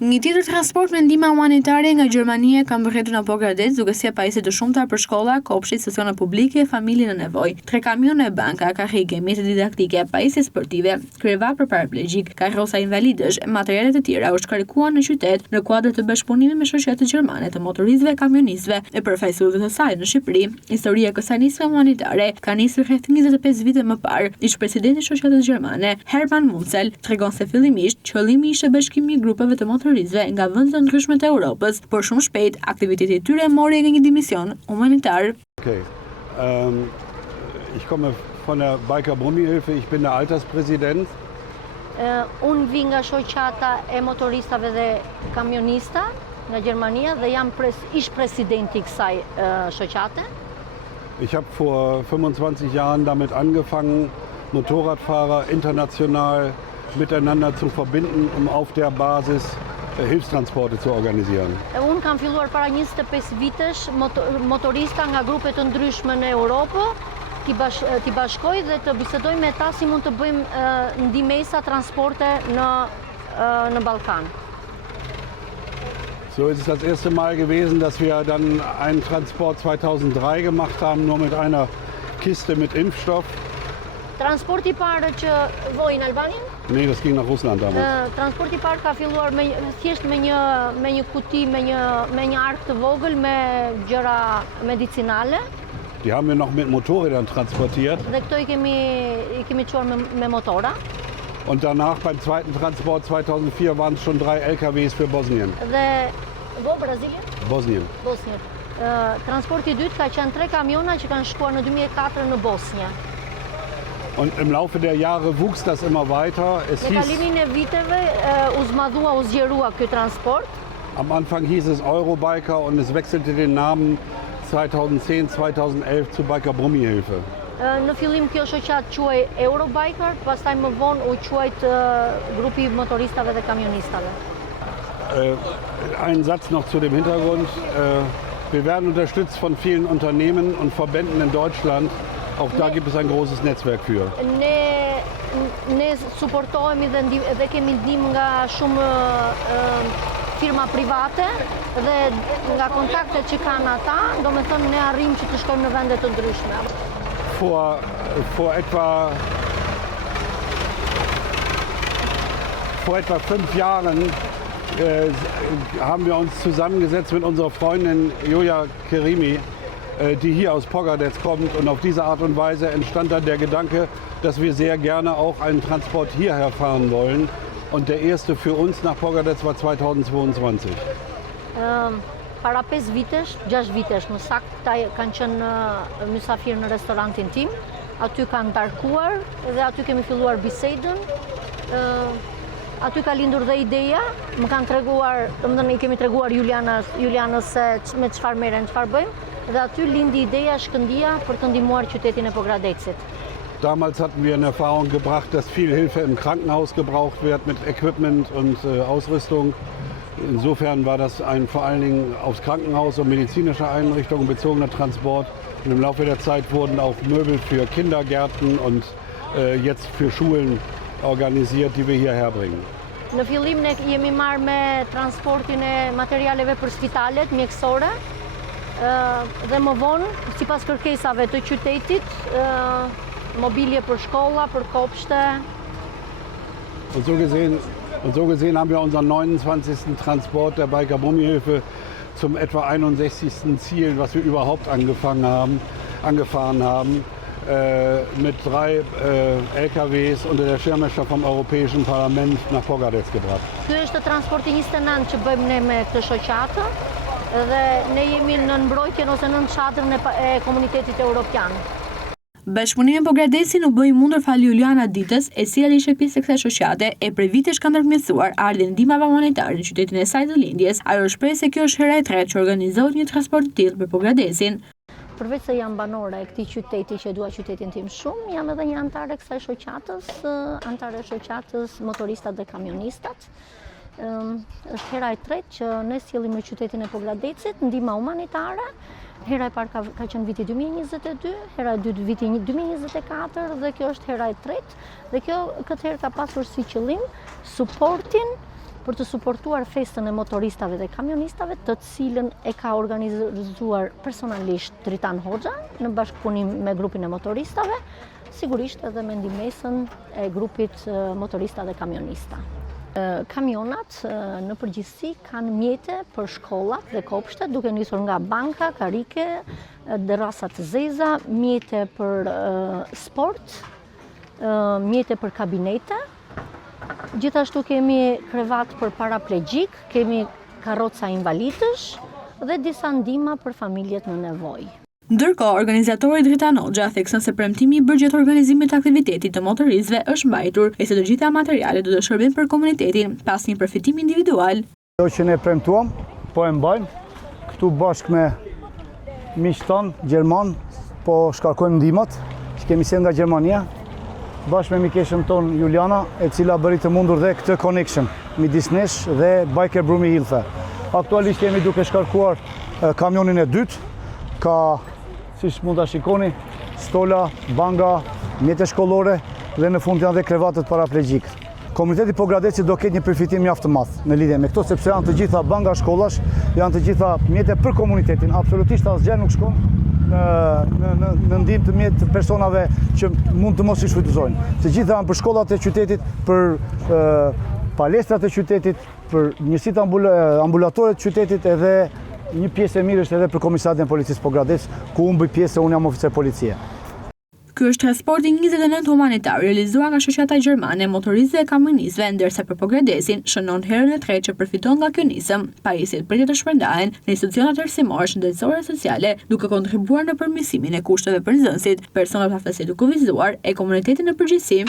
Një tjetër transport me ndihmë humanitare nga Gjermania ka mbërhetur në Pogradec, duke sjellë pajisje të shumta për shkolla, kopshte, stacione publike, familje në nevojë. 3 kamione banka, karrige, mjete didaktike, pajisje sportive, kryeva për paraplegjik, karroca invalidësh e materiale të tjera u shkarkuan në qytet në kuadër të bashkëpunimit me shoqatat gjermane të motoristëve e kamionistëve e përfaqësuesve të saj në Shqipëri. Historia e kësaj nisme humanitare ka nisur rreth 25 vite më parë. Ish-presidenti i shoqatës gjermane, Hermann Munzel, tregon se fillimisht qëllimi ishte bashkimi i grupeve të motoristëve nga vendet të ndryshme të Europës, por shumë shpejt aktiviteti i tyre mori nga një dimension humanitar. Okay. Ich komme von der Biker Brummihilfe, ich bin der Alterspräsident. Unë vi nga shoqata e motoristave dhe kamionista nga Gjermania dhe jam ish-presidenti i kësaj shoqate. Ich habe vor 25 Jahren damit angefangen, Motorradfahrer international miteinander zu verbinden, um auf der Basis Hilfstransporte zu organisieren. Unë kam filluar para 25 vitesh motorista nga grupe të ndryshme në Europë, t'i bashkoj dhe të bisedoj me ta si mund të bëjmë ndihmesa transporte në Balkan. So ist es das erste Mal gewesen, dass wir dann einen Transport 2003 gemacht haben, nur mit einer Kiste mit Impfstoff. Transporti parë që voj në Albaninë? Nee, das ging nach Russland damals. Transporti parë ka filluar thjesht me një kuti, me një ark të vogël me gjëra medicinale. Die haben wir noch mit Motorrädern transportiert. Dhe këto i kemi çuar me motora. Und danach beim zweiten Transport 2004 waren es schon 3 LKWs für Bosnien. Dhe Brasilien? Bosnien. Transporti i dytë ka qenë 3 kamiona që kanë shkuar në 2004 në Bosnjë. Und im Laufe der Jahre wuchs das immer weiter. Në kalimin e viteve u zgjerua ky transport. Am Anfang hieß es Eurobiker und es wechselte den Namen 2010, 2011 zu Biker Brummihilfe. Në fillim kjo shoqat quhej Eurobiker, pastaj më vonë u quajt grupi motoristave dhe kamionistave. Ein Satz noch zu dem Hintergrund. Wir werden unterstützt von vielen Unternehmen und Verbänden in Deutschland. Auch da gibt es ein großes Netzwerk für. Ne suportohemi dhe kemi ndihmë nga shumë firma private dhe nga kontaktet që kanë ata, domethënë ne arrim që të shkojmë në vende të ndryshme. Vor etwa 5 Jahren haben wir uns zusammengesetzt mit unserer Freundin Julia Kerimi, die hier aus Pogradec kommt, und auf diese Art und Weise entstand dann der Gedanke, dass wir sehr gerne auch einen Transport hierher fahren wollen. Und der erste für uns nach Pogradec war 2022. Para 5 vitesh, 6 vitesh më saktë, kanë qenë mysafir në restorantin tim. Aty kanë ndarkuar dhe aty kemi filluar bisedën. Aty ka lindur dhe ideja, më kanë treguar, domethënë i kemi treguar Julianës se me çfarë merren, çfarë bëjmë, dhe aty lindi ideja shkëndija për të ndihmuar qytetin e Pogradecit. Damals hatten wir in Erfahrung gebracht, dass viel Hilfe im Krankenhaus gebraucht wird mit Equipment und Ausrüstung. Insofern war das ein vor allen Dingen aufs Krankenhaus und medizinische Einrichtungen bezogener Transport. Und im Laufe der Zeit wurden auch Möbel für Kindergärten und jetzt für Schulen organisiert, die wir hierher bringen. Në fillim ne jemi marrë me transportin e materialeve për spitalet mjekësore dhe më vonë, sipas kërkesave të qytetit, mobilje për shkolla, për kopshte. Und so gesehen haben wir unseren 29. Transport der Biker Brummihilfe zum etwa 61. Ziel, was wir überhaupt angefahren haben, mit 3 LKWs unter der Schirmherrschaft vom Europäischen Parlament nach Pogradec gebracht. Ky është transporti 29 që bëjmë ne me këtë shoqatë dhe ne jemi në mbrojtjen ose në çadrën e komunitetit evropian. Bashkëpunimi me Pogradecin u bë i mundur fal Juliana Ditës, e cila ishte pjesë e kësaj shoqate, e prej vitesh ka ndërmjetësuar ardhjen e ndihmave humanitare në qytetin e saj të lindjes. Ajo shpreh se kjo është hera e tretë që organizohet një transport të tillë për Pogradecin. Përveç se jam banore e këtij qyteti që dua qytetin tim shumë, jam edhe një antar e kësaj shoqatës, antare e shoqatës motoristat dhe kamionistat. Është hera e tretë që ne sjellim në qytetin e Pogradecit ndihma humanitare. Hera e parë ka qenë viti 2022, hera e dytë viti 2024 dhe kjo është hera e tretë. Dhe këtë herë ka pasur si qëllim suportin për të suportuar festën e motoristave dhe kamionistave, të cilën e ka organizuar personalisht Dritan Hoxha në bashkëpunim me grupin e motoristave, sigurisht edhe me ndihmën e grupit motorista dhe kamionista. Kamionat në përgjithësi kanë mjete për shkollat dhe kopshtet, duke nisur nga banka, karike, derrasa të zeza, mjete për sport, mjete për kabinete. Gjithashtu kemi krevat për paraplegjik, kemi karroca invalidësh dhe disa ndihma për familjet në nevojë. Ndërkohë, organizatori Dritan Hoxha thekson se premtimi i bërë gjatë organizimit të aktivitetit të motoristëve është mbajtur e se të gjitha materialet do të shërbejnë për komunitetin pas një përfitimi individual. Ajo që ne premtuam, po e mbajmë këtu bashkë me miqtë tanë gjerman, po shkarkojmë ndihmat që kemi sjellë nga Gjermania, bashkë me mikeshën tonë Juliana, e cila bëri të mundur dhe këtë connection midis nesh dhe Biker Brumi Hilfe. Aktualisht jemi duke shkarkuar kamionin e dytë, ka, siç mund ta shikoni, stola, banga, mjete shkollore dhe në fund janë dhe krevatët paraplegjik. Komuniteti Pogradeci do ketë një përfitim mjaft të madh në lidhje me këto, sepse janë të gjitha banga shkollash, janë të gjitha mjete për komunitetin, absolutisht asgjë nuk shkon në ndihmë të mjet të personave që mund të mos i shfrytëzojnë. Të gjitha janë për shkollat e qytetit, për palestrat e qytetit, për njësitë ambulatore të qytetit, edhe një pjesë e mirë është edhe për Komisariatin e Policisë Pogradec, ku unë bëj pjesë, unë jam oficer policie. Ky është transporti 29 humanitar realizuar nga shoqata gjermane motoristëve e kamionistëve, ndërsa për Pogradecin shënon herën e tretë që përfiton nga ky nisëm. Pajisjet pritet të shpërndahen në institucionet arsimore, shëndetësore dhe sociale, duke kontribuar në përmirësimin e kushteve për nxënësit, personat pa fatësi të kufizuar e komunitetin në përgjithësi.